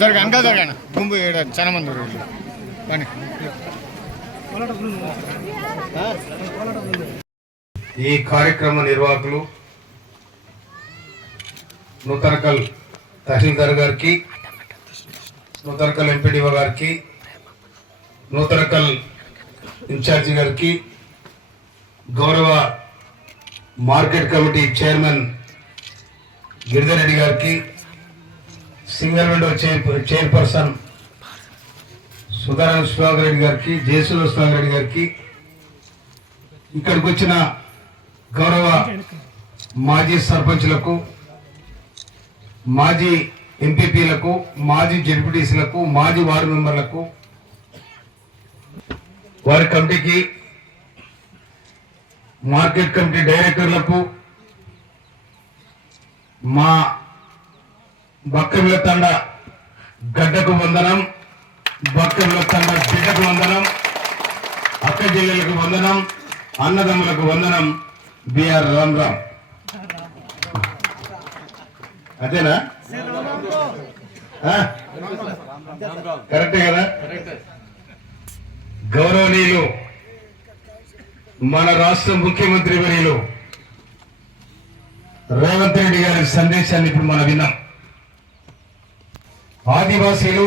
జరగ జరగన గుంపు చాలా మంది కానీ ఈ కార్యక్రమ నిర్వాహకులు నూతనకల్ తహసీల్దార్ గారికి, నూతనకల్ ఎంపీడీఓ గారికి, నూతనకల్ ఇన్ఛార్జి గారికి, గౌరవ market committee chairman Giridhar Reddy గారికి, సింగల్ విండో చైర్పర్సన్ సుధారాయణ సుధాకర్ రెడ్డి గారికి, జయసూర్య సుధాకర్ రెడ్డి గారికి, ఇక్కడికి వచ్చిన గౌరవ మాజీ సర్పంచ్లకు, మాజీ ఎంపీపీలకు, మాజీ జెడ్పీటీసీలకు, మాజీ వార్డు మెంబర్లకు, వారి కమిటీకి, మార్కెట్ కమిటీ డైరెక్టర్లకు, మా బక్కమిల తండ గడ్డకు వందనం, బక్కమిల తండ బిడ్డకు వందనం, అక్క చెల్లెలకు వందనం, అన్నదమ్ములకు వందనం. బిఆర్ రామ్ రామ్. అదేనా? కరెక్టే కదా? గౌరవనీయులు మన రాష్ట్ర ముఖ్యమంత్రి వర్యులు రేవంత్ రెడ్డి గారి సందేశాన్ని ఇప్పుడు మనం విన్నాం. ఆదివాసీలు,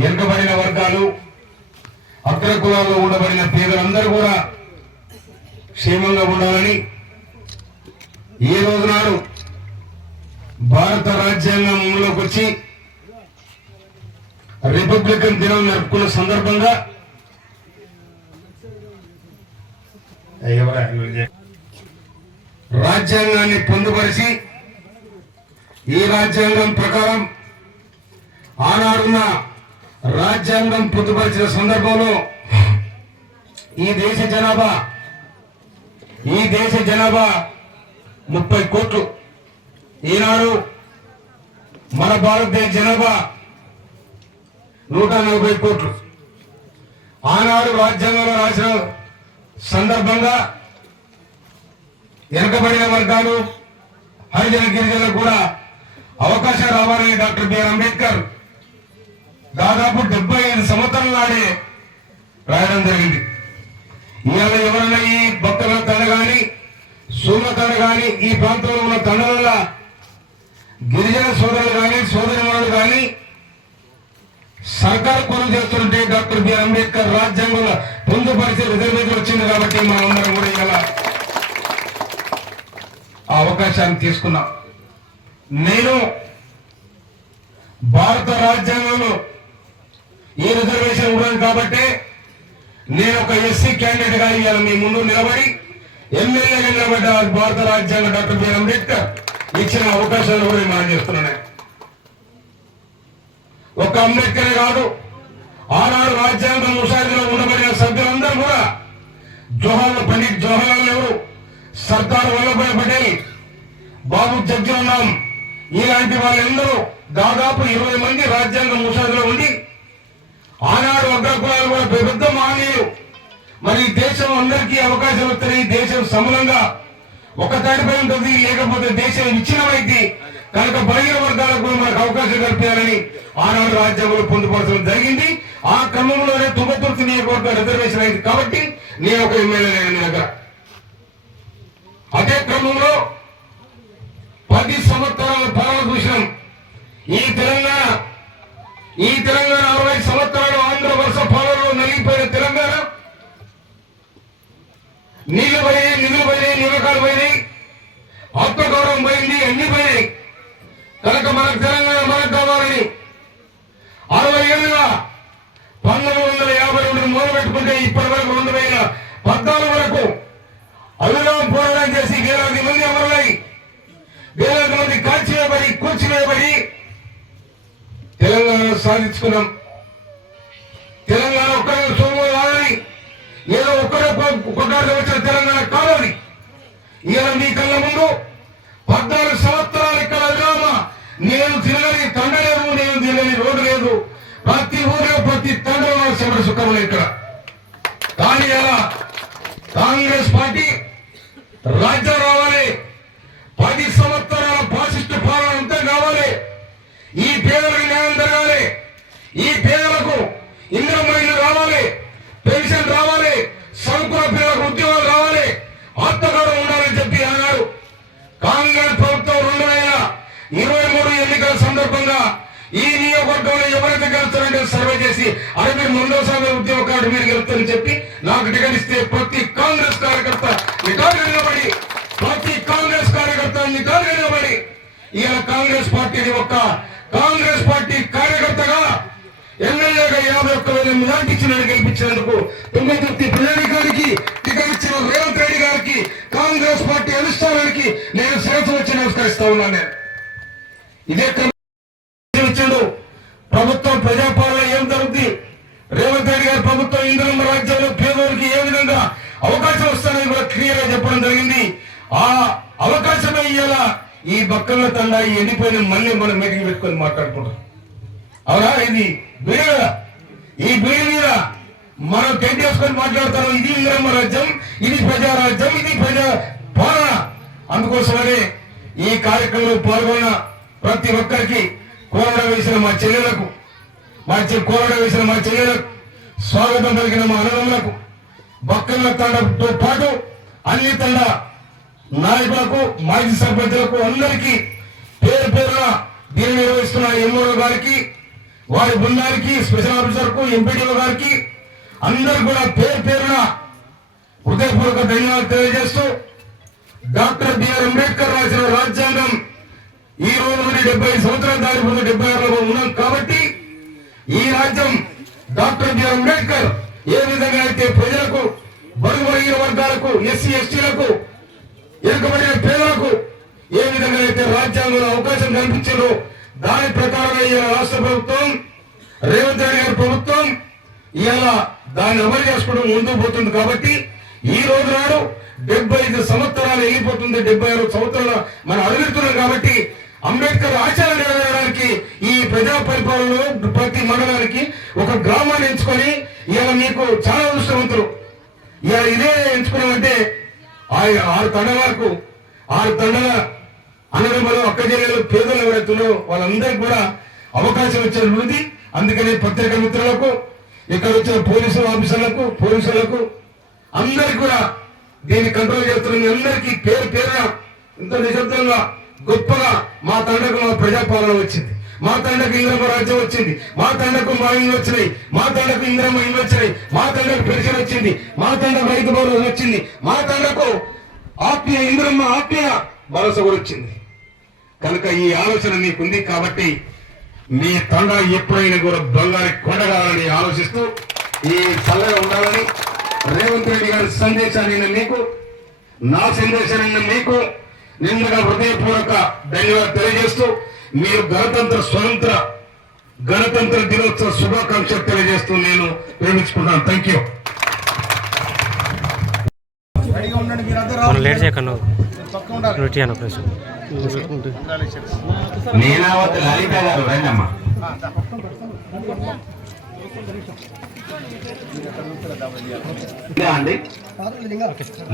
వెనుకబడిన వర్గాలు, అగ్రకులాల్లో ఉండబడిన పేదలందరూ కూడా క్షేమంగా ఉండాలని ఈ రోజు నాడు భారత రాజ్యాంగం అమలులోకి వచ్చి రిపబ్లికన్ దినం జరుపుకున్న సందర్భంగా రాజ్యాంగాన్ని పొందుపరిచి ఈ రాజ్యాంగం ప్రకారం ఆనాడున్న రాజ్యాంగం పొందుపరిచిన సందర్భంలో ఈ దేశ జనాభా 30 కోట్లు. ఈనాడు మన భారతదేశ జనాభా 140 కోట్లు. ఆనాడు రాజ్యాంగంలో రాసిన సందర్భంగా వెనుకబడిన వర్గాలు, హరిజన గిరిజనులకు కూడా అవకాశం రావాలని డాక్టర్ బిఆర్ అంబేద్కర్ దాదాపు 75 సంవత్సరాల నాడే రాయడం జరిగింది. ఇవాళ ఎవరైనా ఈ భక్తుల తండ కానీ, సూర్ల తండ కానీ, ఈ ప్రాంతంలో ఉన్న తండల గిరిజన సోదరులు కానీ, సోదరిమణులు కానీ సర్కారు కొనుగోలు చేస్తుంటే డాక్టర్ బిఆర్ అంబేద్కర్ రాజ్యాంగంలో పొందుపరిచే రిజర్వేషన్ వచ్చింది కాబట్టి మనం అందరం కూడా ఇవాళ ఆ అవకాశాన్ని తీసుకున్నాం. నేను భారత రాజ్యాంగంలో ఈ రిజర్వేషన్ ఉండదు కాబట్టి నేను ఒక ఎస్సీ క్యాండిడేట్ గా ఇవాళ మీ ముందు నిలబడి ఎమ్మెల్యేగా నిలబడ్డ భారత రాజ్యాంగం డాక్టర్ బిఆర్ అంబేద్కర్ ఇచ్చిన అవకాశాలు కూడా మనం చేస్తున్నాను. ఒక అంబేద్కరే కాదు, ఆనాడు రాజ్యాంగం ముసాయిదీలో ఉండబడిన సభ్యులందరూ కూడా పండిట్ జవహర్లాల్ నెహ్రూ, సర్దార్ వల్లభాయ్ పటేల్, బాబు జగ్జీవన్ ఇలాంటి వాళ్ళందరూ దాదాపు 20 మంది రాజ్యాంగం ముసాయిదీలో ఉండి ఆనాడు అగ్రకులాలు కూడా పెద్ద మహనీయులు. మరి దేశం అందరికీ అవకాశం వస్తే దేశం సమూలంగా ఒక తాటిపై ఉంటుంది, లేకపోతే దేశం విచ్ఛిన్నమైంది కనుక బలహీన వర్గాలకు మనకు అవకాశం కల్పించాలని ఆనాడు రాజ్యాంగంలో పొందుపరచడం జరిగింది. ఆ క్రమంలోనే తుంగతుర్తి నియోజకవర్గం రిజర్వేషన్ అయింది కాబట్టి నేను ఒక ఎమ్మెల్యే దగ్గర. అదే క్రమంలో 10 సంవత్సరాల పాలన చూసినాం. ఈ తెలంగాణ 60 సంవత్సరాలు ఆంధ్ర వర్ష పాలనలో నలిగిపోయిన తెలంగాణ నీళ్లు పోయినాయి, నిమ్మకాలు పోయినాయి, ఆత్మగౌరవం పోయింది, అన్ని పోయినాయి. కనుక మనకు తెలంగాణ మనకు కావాలని 60 ఏళ్ళుగా 1952 మొదలు పెట్టుకుంటే ఇప్పటి వరకు 2014 వరకు అవిరామ పోరాటం చేసి వేలాది మంది అమరులై, వేలాది మంది కాల్చివేయబడి, కూల్చివేయబడి తెలంగాణ సాధించుకున్నాం. తెలంగాణ ఒక్కరే సోము కాదని, ఏదో ఒక్కరే కొట్టాడు వచ్చిన తెలంగాణ కాదని ఇలా మీ కళ్ళ ముందు 14 సంవత్సరాలు ఇక్కడ విరామ నేను తిరగని తండ లేదు, నేను తిరగని రోడ్డు లేదు, ప్రతి ఊరిలో ప్రతి తండ్రిలో శబరి సుఖం ఇక్కడ. కానీ అలా కాంగ్రెస్ పార్టీ రాజ్యం రావాలి, 10 సంవత్సరాల ఫాసిస్ట్ పాలన అంతా కావాలి, ఈ పేదలకు న్యాయం జరగాలి, ఈ పేదలకు ఇంద్రమ్మ ఇల్లు రావాలి, పెన్షన్ రావాలి, చదువుకున్న పిల్లలకు ఉద్యోగాలు రావాలి, ఆత్మగౌరవం ఉండాలని చెప్పి అన్నారు. కాంగ్రెస్ ప్రభుత్వం 2023 ఎన్నికల సందర్భంగా ఈ నియోజకవర్గంలో ఎవరైతే గెలుస్తారంటే సర్వే చేసి అది మీరు ముందోసారి ఉద్యోగ కార్డు మీరు గెలుస్తారని చెప్పి నాకు టికెట్ ఇస్తే ప్రతి కాంగ్రెస్ కార్యకర్త నిటారుగా నిలబడి ఇలా కాంగ్రెస్ పార్టీని ఒక్క కాంగ్రెస్ పార్టీ కార్యకర్తగా ఎమ్మెల్యేగా 51,000 మెజార్టీ ఇచ్చిన గెలిపించినందుకు తుంగతుర్తి పిల్లడి గారికి టికెట్ ఇచ్చిన రేవంత్ రెడ్డి గారికి కాంగ్రెస్ పార్టీ అధిష్టానానికి నేను శిరస్సు వచ్చి నమస్కరిస్తా ఉన్నాను. ఇదే ఇచ్చాడు ప్రభుత్వం ప్రజాపాలన ఏం జరుగుతుంది, రేవంత్ రెడ్డి గారి ప్రభుత్వం ఇంద్రమ్మ రాజ్యంలో పేదోరికి ఏ విధంగా అవకాశం వస్తానని కూడా క్లియర్ గా చెప్పడం జరిగింది. ఆ అవకాశమే ఇయ్యాలా ఈ బక్కల తండా ఈ ఎండిపోయిన మళ్ళీ మనం మీటింగ్ పెట్టుకొని మాట్లాడుకుంటాం. అవునా? ఇది బీడి కదా, ఈ బీడి మీద మనం టెంట్ వేసుకొని మాట్లాడతాం. ఇది ఇంద్రమ్మ రాజ్యం, ఇది ప్రజారాజ్యం, ఇది ప్రజా పాలన. అందుకోసమనే ఈ కార్యక్రమంలో పాల్గొన్న ప్రతి ఒక్కరికి కోరడ వేసిన మా చెల్లెలకు, కోరడ వేసిన మా చెల్లెలకు, స్వాగతం పలికిన మా అన్నదమ్ములకు, బక్కల తండతో పాటు అన్ని తండ నాయకులకు, మాజీ సర్పంచులకు అందరికీ పేరు పేరున దీన్ని నిర్వహిస్తున్న ఎంఓ గారికి, వారి బృందానికి, స్పెషల్ ఆఫీసర్ కు, ఎంపీడీఓ గారికి అందరు కూడా పేరు పేరున హృదయపూర్వక ధన్యవాదాలు తెలియజేస్తూ, డాక్టర్ బిఆర్ అంబేద్కర్ రాసిన రాజ్యాంగం ఈ రోజు 75 సంవత్సరాలు దాటిపోతే 76లో ఉన్నాం కాబట్టి ఈ రాజ్యం డాక్టర్ బిఆర్ అంబేద్కర్ ఏ విధంగా అయితే ప్రజలకు, బడుగు బలహీన వర్గాలకు, ఎస్సీ ఎస్టీలకు, వెనుకబడిన పేదలకు ఏ విధంగా అయితే రాజ్యాంగంలో అవకాశం కల్పించారో దాని ప్రకారంగా ఇవాళ రాష్ట్ర ప్రభుత్వం, రేవంత్ రెడ్డి గారి ప్రభుత్వం ఇవాళ దాన్ని అమలు చేసుకోవడం ముందుకు పోతుంది. కాబట్టి ఈ రోజు నాడు 75 సంవత్సరాలు వెళ్ళిపోతుంది, 76 సంవత్సరాలు మనం అడుగుతున్నాం. కాబట్టి అంబేద్కర్ ఆశయాలు నెరవేరడానికి ఈ ప్రజా పరిపాలనలో ప్రతి మండలానికి ఒక గ్రామాన్ని ఎంచుకొని ఇవాళ మీకు చాలా అదృష్టవంతులు ఇవాళ ఇదే ఎంచుకున్నామంటే 6 తండల వరకు 6 తండల అన్నదమ్ములు, అక్క చెల్లెలు, పేదలు ఎవరైతున్నారో వాళ్ళందరికీ కూడా అవకాశం ఇచ్చిన ఉంది. అందుకని పత్రికా మిత్రులకు, ఇక్కడ వచ్చిన పోలీసు ఆఫీసర్లకు, పోలీసులకు అందరికి కూడా దీన్ని కంట్రోల్ చేస్తున్న అందరికీ పేరు పేరున ఇంత నిశ్శబ్దంగా గొప్పగా మా తండకు మా ప్రజాపాలన వచ్చింది, మా తండకు ఇంద్రమ్మ రాజ్యం వచ్చింది, మా తండకు మా ఇల్లు వచ్చినాయి, మా తండకు ఇంద్రమ్మ ఇల్లు వచ్చినాయి, మా తండకు పెన్షన్ వచ్చింది, మా తండకు రైతు భరోసా వచ్చింది, మా తండకు ఆత్మీయ ఇంద్రమ్మ ఆత్మీయ భరోసా కూడా వచ్చింది. కనుక ఈ ఆలోచన మీకుంది కాబట్టి మీ తండ ఎప్పుడైనా కూడా బంగారు కొండగాలని ఆలోచిస్తూ ఈ చల్లగా ఉండాలని రేవంత్ రెడ్డి గారి సందేశాన్ని మీకు, నా సందేశాన్ని మీకు నిన్నగా హృదయపూర్వక ధన్యవాదాలు తెలియజేస్తూ మీరు గణతంత్ర దినోత్సవ శుభాకాంక్షలు తెలియజేస్తూ నేను ప్రేమించుకుంటాను. Thank you. నేనావతి లలిత గారు రండమ్మా. అండి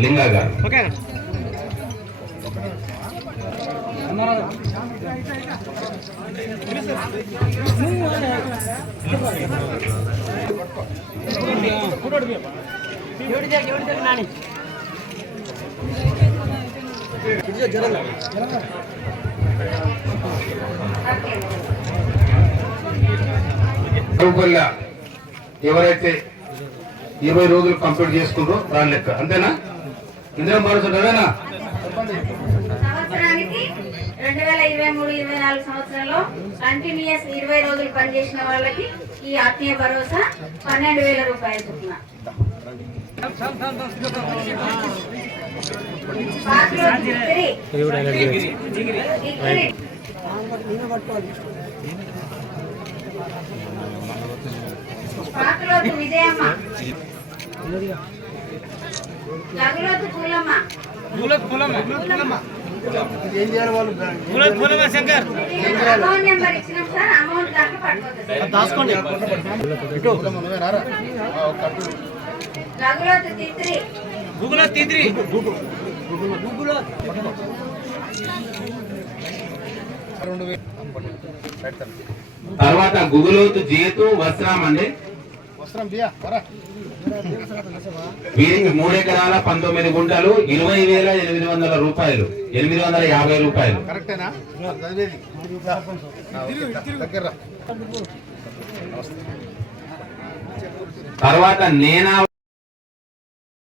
లింగా గారు ఎవరైతే 20 రోజులు కంప్లీట్ చేసుకుంటారో దాని లెక్క అంతేనా? ఇందిరా భరోసా అదేనా? సంవత్సరానికి 2023-24 సంవత్సరంలో కంటిన్యూస్ 20 రోజులు పనిచేసిన వాళ్ళకి ఈ ఆత్మీయ భరోసా 12,000 రూపాయలు చొప్పున. పాకలోతు విజయమ్మ, జగలోతు పూలమ్మ, అకౌంట్ నెంబర్ ఇచ్చినాం సార్. అమౌంట్ దాకా పట్టుకోండి. జగలోతు తిత్రి, తర్వాత గుగులోతు జీతు వస్త్రం అండి. వస్త్రం బియ్య వరా వీరికి 3 ఎకరాల 19 గుంటలు 20,800 రూపాయలు, 850 రూపాయలు. కరెక్టేనా? దగ్గర తర్వాత నేనా